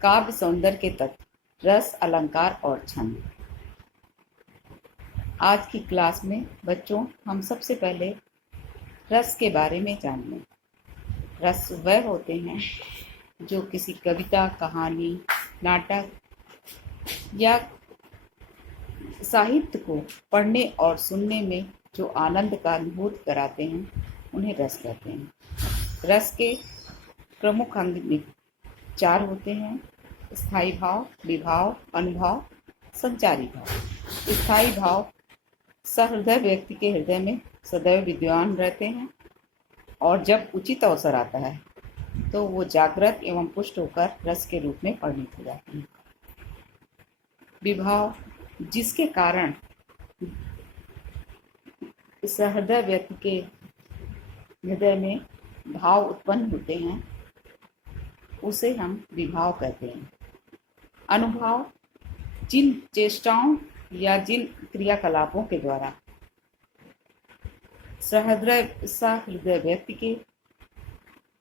काव्य सौंदर्य के तत्व, रस, अलंकार और छंद। आज की क्लास में बच्चों हम सबसे पहले रस के बारे में जान लें। रस वह होते हैं जो किसी कविता, कहानी, नाटक या साहित्य को पढ़ने और सुनने में जो आनंद का अनुभूति कराते हैं, उन्हें रस कहते हैं। रस के प्रमुख अंग 4 होते हैं: स्थायी भाव, विभाव, अनुभाव, संचारी भाव। स्थायी भाव सहृदय व्यक्ति के हृदय में सदैव विद्यमान रहते हैं और जब उचित अवसर आता है तो वो जागृत एवं पुष्ट होकर रस के रूप में परिणित हो जाते हैं। विभाव, जिसके कारण सहृदय व्यक्ति के हृदय में भाव उत्पन्न होते हैं, उसे हम विभाव कहते हैं। अनुभाव, जिन चेष्टाओं या जिन क्रियाकलापों के द्वारा सहृदय व्यक्ति के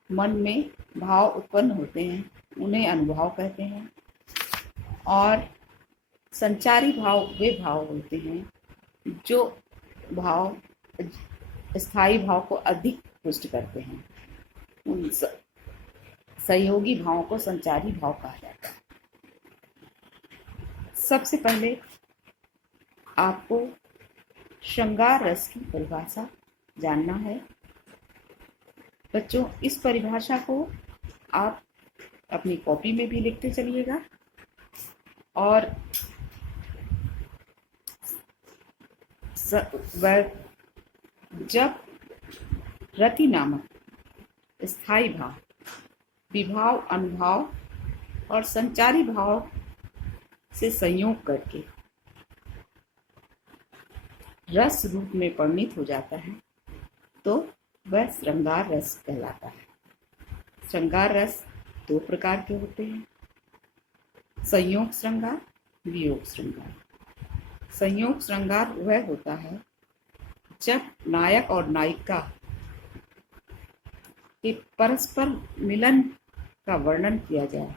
मन में भाव उत्पन्न होते हैं, उन्हें अनुभाव कहते हैं। और संचारी भाव वे भाव होते हैं जो भाव स्थायी भाव को अधिक पुष्ट करते हैं। उन सहयोगी भावों को संचारी भाव कहा जाता है। सबसे पहले आपको श्रृंगार रस की परिभाषा जानना है। बच्चों, इस परिभाषा को आप अपनी कॉपी में भी लिखते चलिएगा और जब रति नामक स्थायी भाव, विभाव, अनुभाव और संचारी भाव से संयोग करके रस रूप में परिणित हो जाता है तो वह श्रृंगार रस कहलाता है। श्रृंगार रस 2 प्रकार के होते हैं: संयोग श्रृंगार, वियोग श्रृंगार। संयोग श्रृंगार वह होता है जब नायक और नायिका के परस्पर मिलन का वर्णन किया जाए,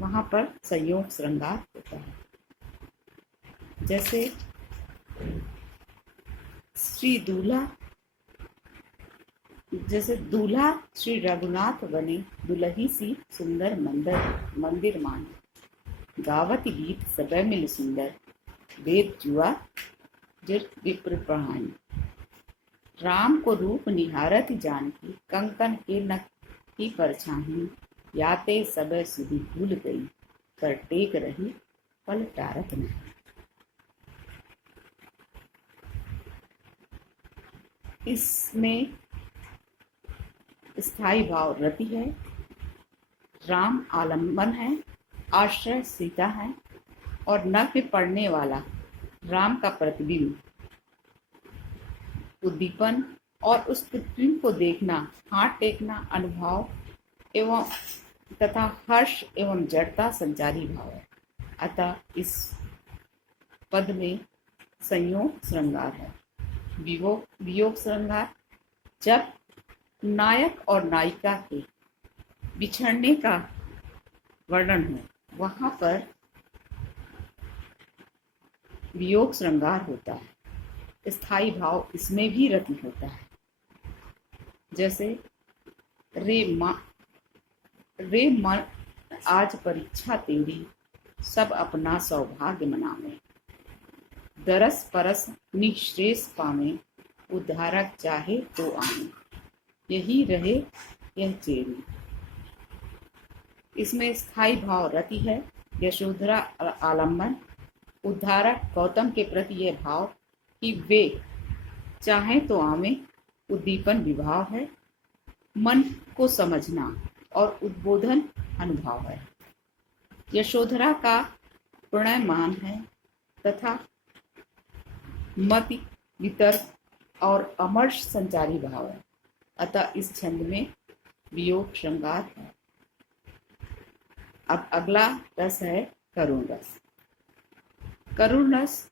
वहाँ पर संयोग श्रृंगार होता है। जैसे दूल्हा श्री रघुनाथ बने, दुलही सी सुंदर मंदिर मान, गावत गीत सबे मिल सुंदर, वेद जुआ जिर विप्र प्रहानी। राम को रूप निहारत जानकी, कंकन के नक की परछाही, याते सबे सुधि भूल गई, कर टेक रही पल टारत नहीं। इसमें स्थायी भाव रति है, राम आलम्बन है, आश्रय सीता है और नभ में पड़ने वाला राम का प्रतिबिंब, उद्दीपन और उस प्रतिबिंब को देखना, हाथ टेकना अनुभाव एवं तथा हर्ष एवं जड़ता संचारी भाव है। अतः इस पद में संयोग श्रृंगार है। वियोग श्रृंगार, जब नायक और नायिका के बिछड़ने का वर्णन हो, वहां पर वियोग श्रृंगार होता है। स्थायी भाव इसमें भी रति होता है। जैसे रे मन आज परीक्षा तेरी, सब अपना सौभाग्य मनावे, दरस परस निःश्रेष पावे, उद्धारक चाहे तो आवे, यही रहे यह चेरी। इसमें स्थायी भाव रति है। यशोधरा आलम्बन, उद्धारक गौतम के प्रति यह भाव कि वे चाहें तो आवे, उद्दीपन विभाव है। मन को समझना और उद्बोधन अनुभाव है। यशोधरा का प्रणयमान है तथा मति, वितर्क और अमर्ष संचारी भाव है। अतः इस छंद में वियोग श्रृंगार है। अब अगला रस है करुण रस। करुण रस,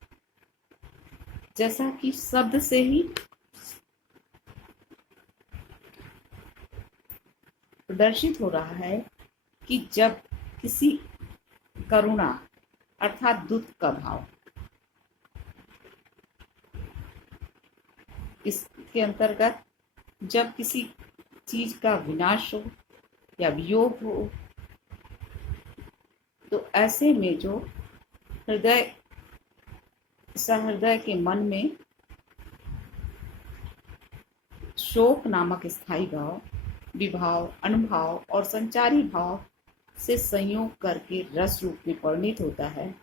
जैसा कि शब्द से ही प्रदर्शित हो रहा है कि जब किसी करुणा अर्थात दुख का भाव। इसके अंतर्गत जब किसी चीज का विनाश हो या वियोग हो, तो ऐसे में जो हृदय सहृदय के मन में शोक नामक स्थायी भाव, विभाव, अनुभाव और संचारी भाव से संयोग करके रस रूप में परिणित होता है,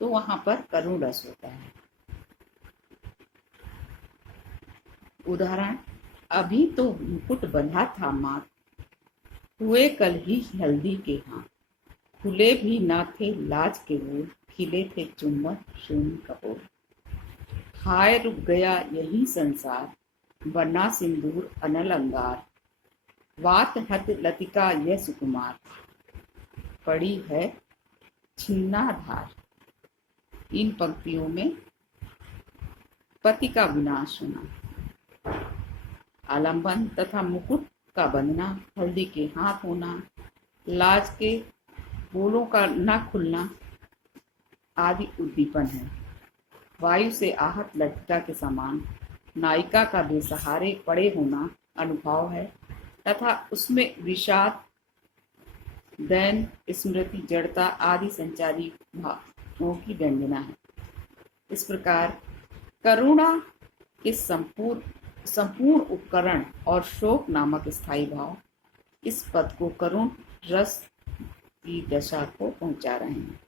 तो वहां पर करुण रस होता है। उदाहरण, अभी तो मुकुट बंधा था मात, हुए कल ही हल्दी के हाथ, खुले भी ना थे लाज के बोल, खिले थे चुम्बन शून्य कपोल। हाय रुक गया यही संसार, बना सिंदूर अनल अंगार, वात हत लतिका यह सुकुमार, पड़ी है छिन्नाधार। इन पंक्तियों में पति का विनाश होना, आलंबन तथा मुकुट का बंधना, हल्दी के हाथ होना, लाज के बोलों का न खुलना आदि उद्दीपन है। वायु से आहत लतिका के समान नायिका का बेसहारे पड़े होना अनुभव है तथा उसमें विषाद, दैन, स्मृति, जड़ता आदि संचारी भावों की व्यंजना है। इस प्रकार करुणा के संपूर्ण उपकरण और शोक नामक स्थायी भाव इस पद को करुण रस की दशा को पहुंचा रहे हैं।